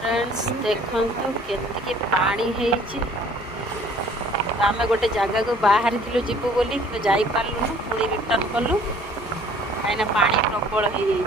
Friends देखु केतिकी पानी आम गोटे जगह को बाहरी जीवु बोली कि जापारू पुणी रिटर्न कलु कहीं पानी प्रबल हो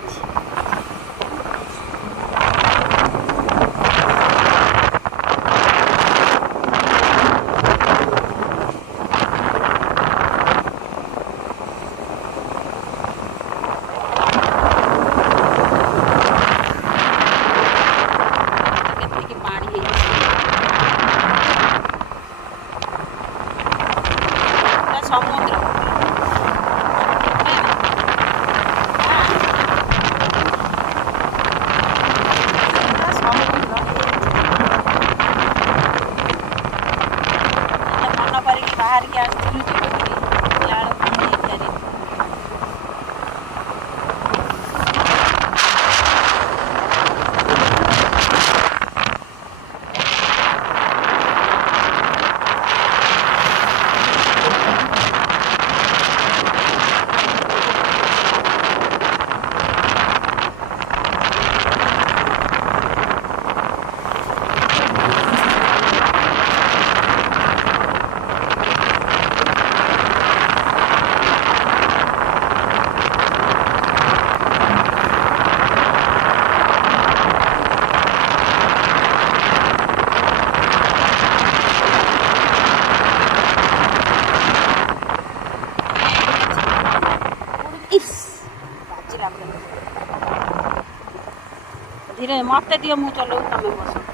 समुद्र मन कर बाहर के धीरे मत दियो मु चलो तमें बस।